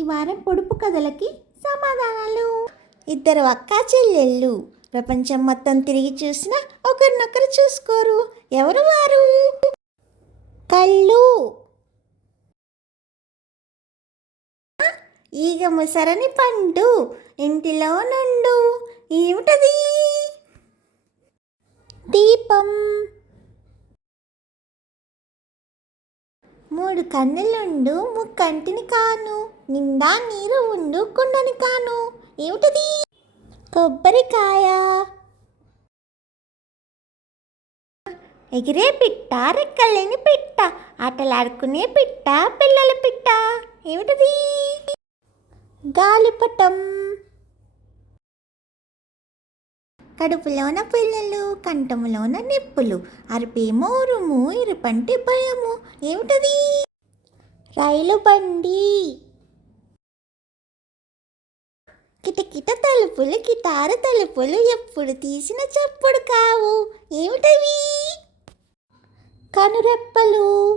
ఈ వారం పొడుపు కథలకి సమాధానాలు. ఇద్దరు అక్కా చెల్లెళ్ళు. ప్రపంచం మొత్తం తిరిగి చూసినా ఒకరినొకరు చూసుకోరు. ఎవరు వారు? కళ్ళు. ఈగ ముసరని పండు. ఇంటిలో నుండు. ఏమిటది? దీపం. మూడు కన్నులుండు ముక్కంటిని కాను నిండా నీరు ఉండు కుండని కాను. ఏమిటది? కొబ్బరికాయ. ఎగిరే పిట్ట రెక్కలేని పిట్ట ఆటలాడుకునే పిట్ట పిల్లల పిట్ట. ఏమిటది? గాలిపటం. కడుపులోన పిల్లలు కంఠములోన నిప్పులు అరిపేమో ఉరుము ఇరుపంటి భయము. ఏమిటది? రైలు బండి. కిటకిట తలుపులు కిటార తలుపులు ఎప్పుడు తీసిన చప్పుడు కావు. ఏమిటవి? కనురెప్పలు.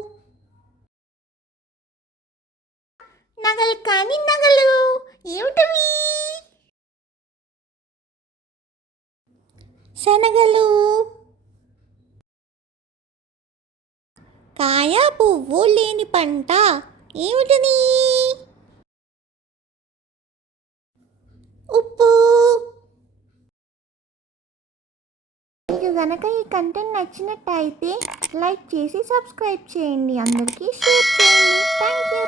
నగలు కాని నగలు. ఏమిటవి? శనగలు. కాయ పువ్వు లేని పంట ఏమిటది? ఉప్పు. మీకు గనక ఈ కంటెంట్ నచ్చినట్టయితే లైక్ చేసి సబ్స్క్రైబ్ చేయండి. అందరికీ షేర్ చేయండి. Thank you